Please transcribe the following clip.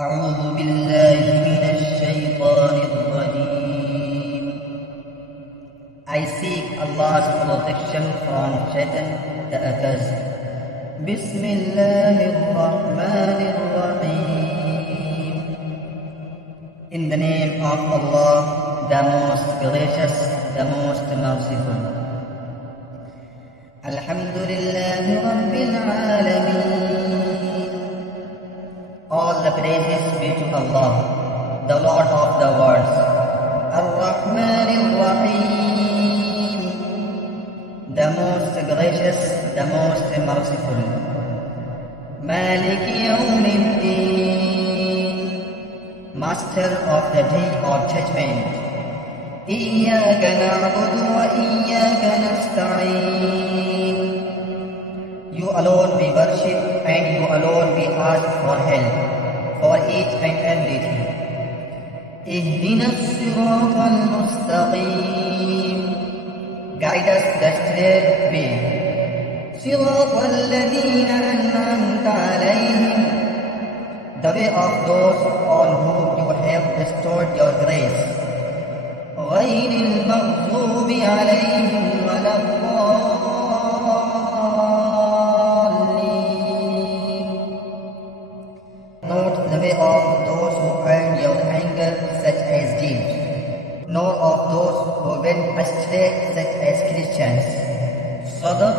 أعوذ بالله من الشيطان الرجيم. I seek Allah's protection from Shaitan the accursed. بسم الله الرحمن الرحيم. In the name of Allah, the most gracious, the most merciful. Alhamdulillah Rabbil Alameen. All the praises be to Allah, the Lord of the worlds. Ar-Rahman Ar-Rahim, the most gracious, the most merciful. Malik Yawmiddin, master of the day of judgment. Iyyaka na'budu wa iyyaka nasta'in. You alone we worship and you alone we ask for help for each and everything. Ihdina as-sirata al-mustaqim, guide us the straight way. Sirata alladhina an'amta alayhim, the way of those on whom you have bestowed your grace. غير المغضوب عليهم ولا not the way of those who earned your anger, such as Jews, nor of those who went astray, such as Christians. صدق